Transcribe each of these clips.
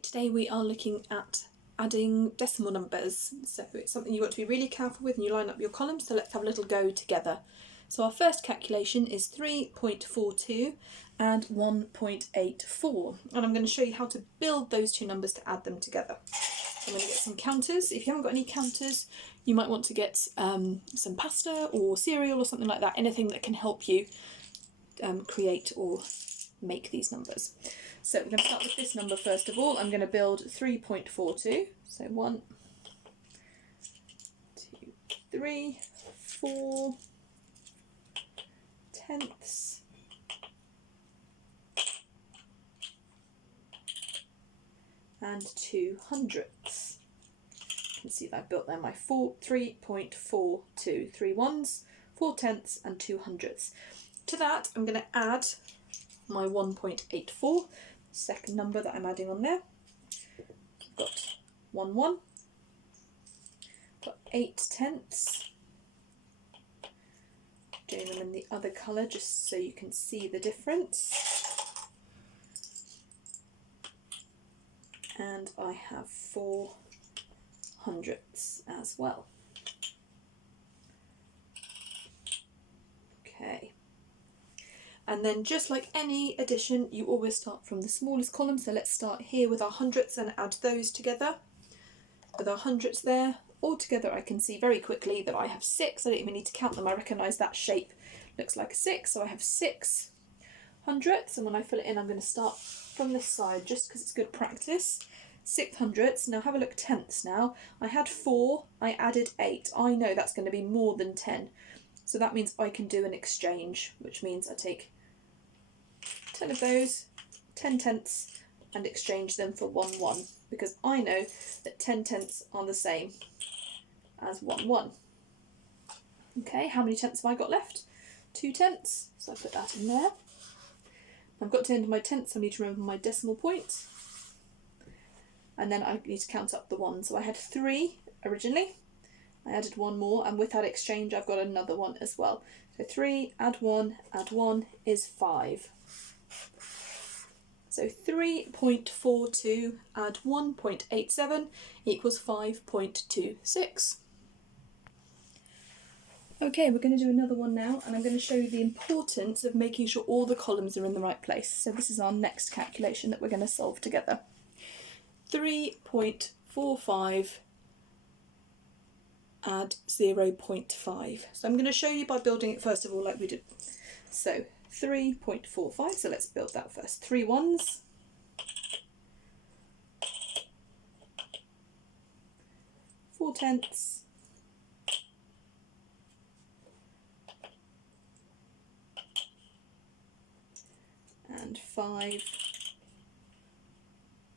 Right, today we are looking at adding decimal numbers. So it's something you've got to be really careful with when you line up your columns, so let's have a little go together. So our first calculation is 3.42 and 1.84, and I'm going to show you how to build those two numbers to add them together. I'm going to get some counters. If you haven't got any counters, you might want to get some pasta or cereal or something like that, anything that can help you create or make these numbers. So we're going to start with this number first of all. I'm going to build 3.42. So 1, 2, 3, 4 tenths, and 2 hundredths. You can see that I've built there my 3.42, 3 ones, 4 tenths and 2 hundredths. To that I'm going to add my 1.84, second number that I'm adding on there. I've got 1, 1, got 8 tenths, doing them in the other colour just so you can see the difference. And I have 4 hundredths as well. Okay. And then just like any addition, you always start from the smallest column. So let's start here with our hundredths and add those together. With our hundredths there, all together I can see very quickly that I have 6. I don't even need to count them. I recognise that shape looks like a 6. So I have 6 hundredths. And when I fill it in, I'm going to start from this side just because it's good practice. 6 hundredths. Now have a look, tenths now. I had 4, I added 8. I know that's going to be more than 10. So that means I can do an exchange, which means I take 10 of those, 10 tenths, and exchange them for 1, 1, because I know that 10 tenths are the same as 1, 1. Okay, how many tenths have I got left? 2 tenths, so I put that in there. I've got to the end of my tenths, I need to remember my decimal point. And then I need to count up the 1. So I had 3 originally. I added 1 more, and with that exchange I've got another 1 as well. So 3 add 1 is 5. So 3.42 add 1.87 equals 5.26. Okay, we're going to do another one now, and I'm going to show you the importance of making sure all the columns are in the right place. So this is our next calculation that we're going to solve together. 3.45 add 0.5. So I'm going to show you by building it first of all like we did. So 3.45, so let's build that first. 3 ones, 4 tenths, and 5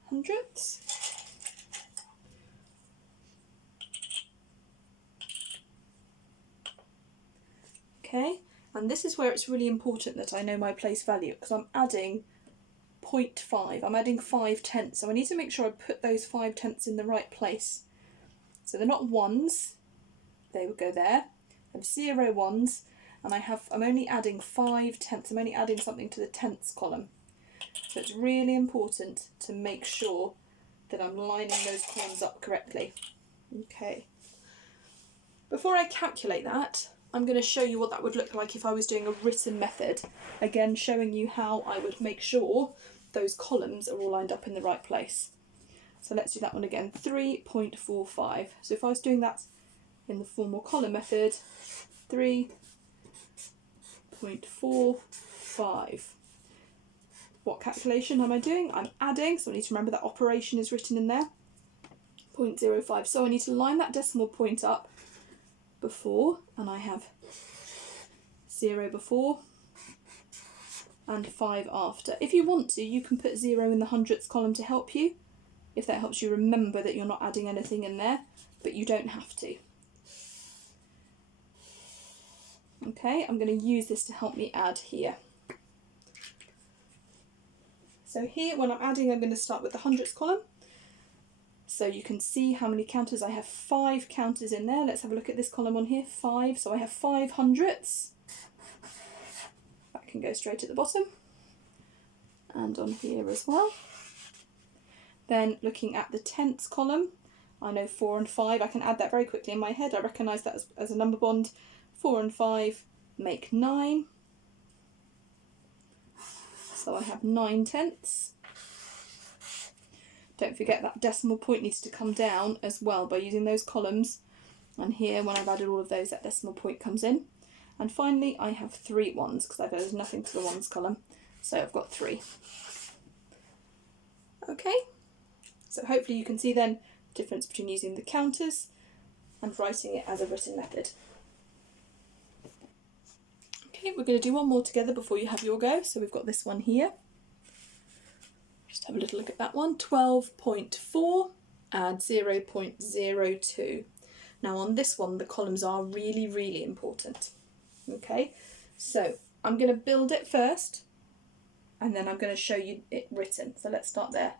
hundredths. Okay, and this is where it's really important that I know my place value, because I'm adding 0.5, I'm adding 5 tenths, so I need to make sure I put those 5 tenths in the right place. So they're not ones, they would go there. I have 0 ones, and I'm only adding 5 tenths, I'm only adding something to the tenths column. So it's really important to make sure that I'm lining those columns up correctly. Okay. Before I calculate that, I'm going to show you what that would look like if I was doing a written method. Again, showing you how I would make sure those columns are all lined up in the right place. So let's do that one again, 3.45. So if I was doing that in the formal column method, 3.45. What calculation am I doing? I'm adding, so I need to remember that operation is written in there, 0.05. So I need to line that decimal point up before, and I have 0 before and 5 after. If you want to, you can put 0 in the hundredths column to help you, if that helps you remember that you're not adding anything in there, but you don't have to. Okay, I'm going to use this to help me add here. So here, when I'm adding, I'm going to start with the hundredths column. So you can see how many counters. I have 5 counters in there. Let's have a look at this column on here, 5. So I have 5 hundredths. That can go straight at the bottom. And on here as well. Then looking at the tenths column, I know 4 and 5, I can add that very quickly in my head. I recognise that as a number bond. 4 and 5 make 9. So I have 9 tenths. Don't forget that decimal point needs to come down as well by using those columns. And here, when I've added all of those, that decimal point comes in. And finally, I have 3 ones because I've added nothing to the ones column. So I've got 3. Okay, so hopefully you can see then the difference between using the counters and writing it as a written method. Okay, we're going to do one more together before you have your go. So we've got this one here. Just have a little look at that one. 12.4 add 0.02. Now on this one, the columns are really, really important. Okay, so I'm going to build it first, and then I'm going to show you it written. So let's start there.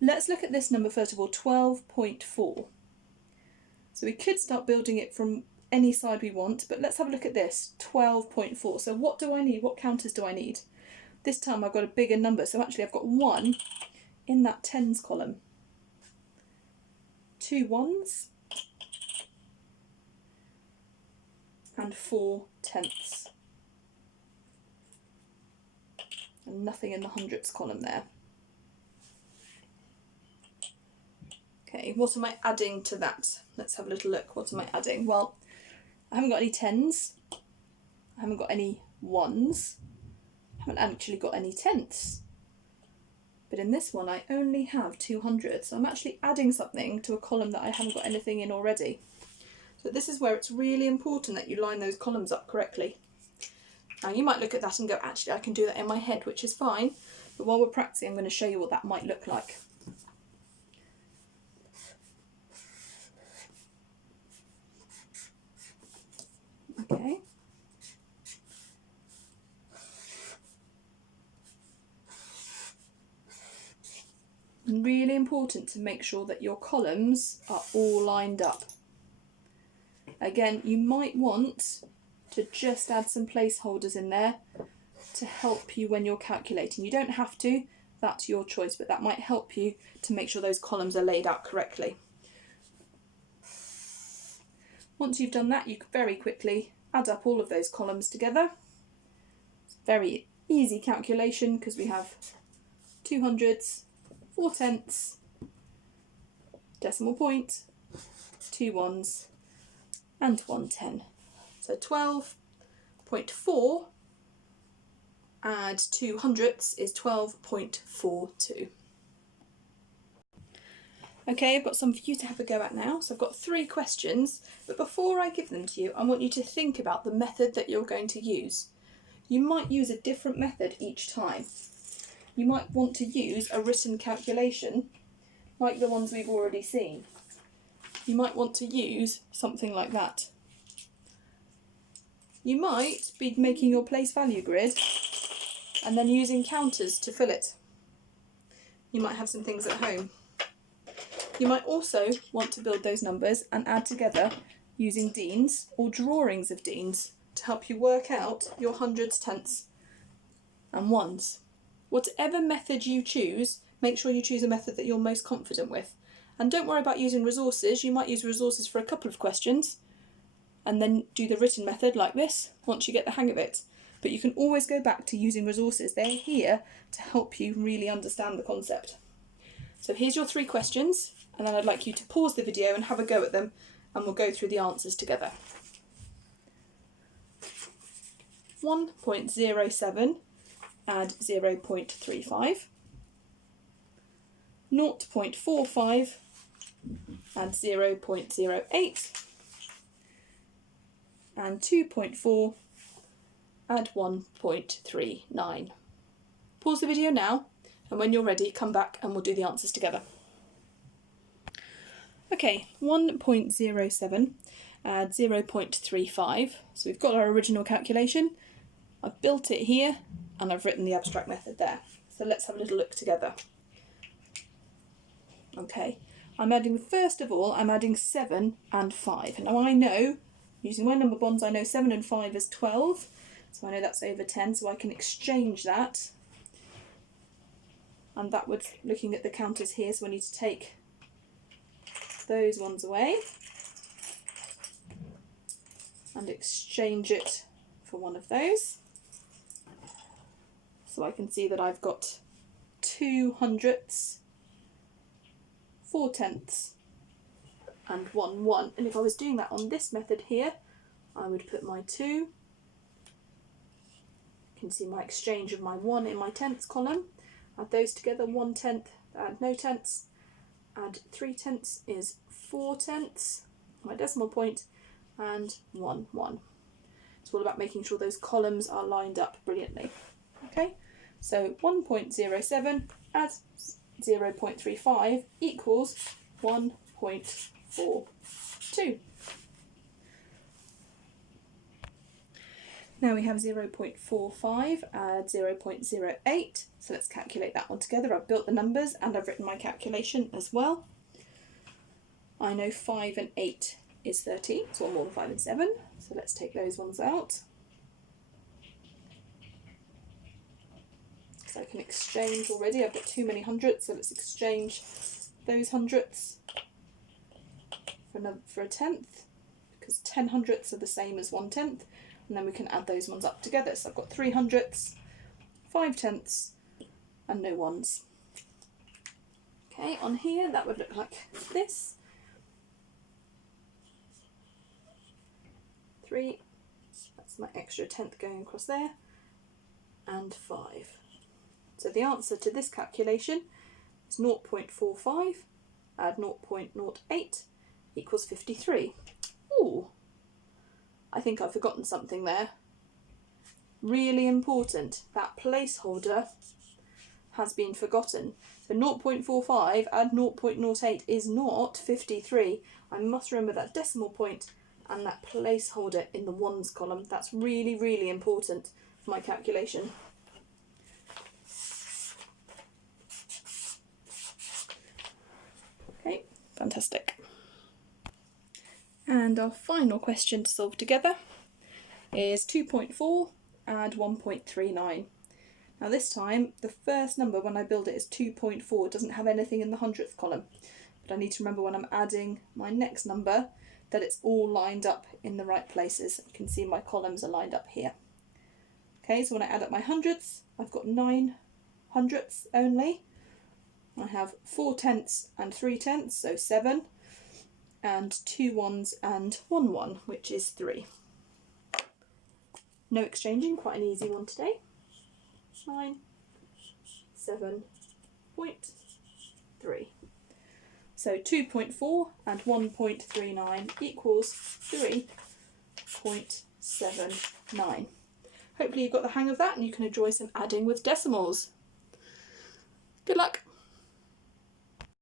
Let's look at this number first of all, 12.4. So we could start building it from any side we want, but let's have a look at this, 12.4. So what do I need? What counters do I need? This time I've got a bigger number, so actually I've got 1 in that tens column. 2 ones and 4 tenths. And nothing in the hundredths column there. Okay, what am I adding to that? Let's have a little look. What am I adding? Well, I haven't got any tens. I haven't got any ones. I haven't actually got any tenths. But in this one, I only have 200. So I'm actually adding something to a column that I haven't got anything in already. So this is where it's really important that you line those columns up correctly. Now you might look at that and go, actually I can do that in my head, which is fine. But while we're practicing, I'm going to show you what that might look like. Okay. Really important to make sure that your columns are all lined up. Again, you might want to just add some placeholders in there to help you when you're calculating. You don't have to, that's your choice, but that might help you to make sure those columns are laid out correctly. Once you've done that, you can very quickly add up all of those columns together. It's a very easy calculation because we have 2 hundredths, 4 tenths, decimal point, 2 ones, and 1 10. So 12.4 add 2 hundredths is 12.42. Okay, I've got some for you to have a go at now. So I've got 3 questions, but before I give them to you, I want you to think about the method that you're going to use. You might use a different method each time. You might want to use a written calculation, like the ones we've already seen. You might want to use something like that. You might be making your place value grid and then using counters to fill it. You might have some things at home. You might also want to build those numbers and add together using Deans or drawings of Deans to help you work out your hundreds, tenths and ones. Whatever method you choose, make sure you choose a method that you're most confident with. And don't worry about using resources. You might use resources for a couple of questions and then do the written method like this once you get the hang of it. But you can always go back to using resources. They're here to help you really understand the concept. So here's your 3 questions, and then I'd like you to pause the video and have a go at them, and we'll go through the answers together. 1.07 add 0.35. 0.45 add 0.08. And 2.4 add 1.39. Pause the video now, and when you're ready, come back and we'll do the answers together. Okay, 1.07 add 0.35. So we've got our original calculation. I've built it here and I've written the abstract method there. So let's have a little look together. Okay, I'm adding, first of all, I'm adding 7 and 5. Now I know, using my number bonds, I know 7 and 5 is 12. So I know that's over 10, so I can exchange that and that would, looking at the counters here, so I need to take those ones away and exchange it for one of those. So I can see that I've got 2 hundredths, 4 tenths and 1 1. And if I was doing that on this method here, I would put my 2. You can see my exchange of my 1 in my tenths column. Add those together, 1 tenth, add no tenths, add 3 tenths is 4 tenths, my decimal point, and 1 1. It's all about making sure those columns are lined up brilliantly. Okay, so 1.07 add 0.35 equals 1.42. Now we have 0.45 add 0.08, so let's calculate that one together. I've built the numbers and I've written my calculation as well. I know 5 and 8 is 30, so 1 more than 5 and 7, so let's take those ones out. So I can exchange already, I've got too many hundredths, so let's exchange those hundredths for a tenth, because 10 hundredths are the same as 1 tenth, and then we can add those ones up together. So I've got 3 hundredths, 5 tenths, and no ones. Okay, on here that would look like this. 3, that's my extra tenth going across there, and 5. So the answer to this calculation is 0.45 add 0.08 equals 53. Ooh, I think I've forgotten something there. Really important, that placeholder has been forgotten. So 0.45 add 0.08 is not 53. I must remember that decimal point and that placeholder in the ones column. That's really, really important for my calculation. Okay, fantastic. And our final question to solve together is 2.4 add 1.39. Now this time, the first number when I build it is 2.4. It doesn't have anything in the hundredth column. But I need to remember when I'm adding my next number that it's all lined up in the right places. You can see my columns are lined up here. Okay, so when I add up my hundredths, I've got 9 hundredths only. I have 4 tenths and 3 tenths, so 7, and 2 ones and 1 1, which is 3. No exchanging, quite an easy one today. 9.7.3. So 2.4 and 1.39 equals 3.79. Hopefully you've got the hang of that and you can enjoy some adding with decimals. Good luck!